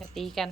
มาตีกัน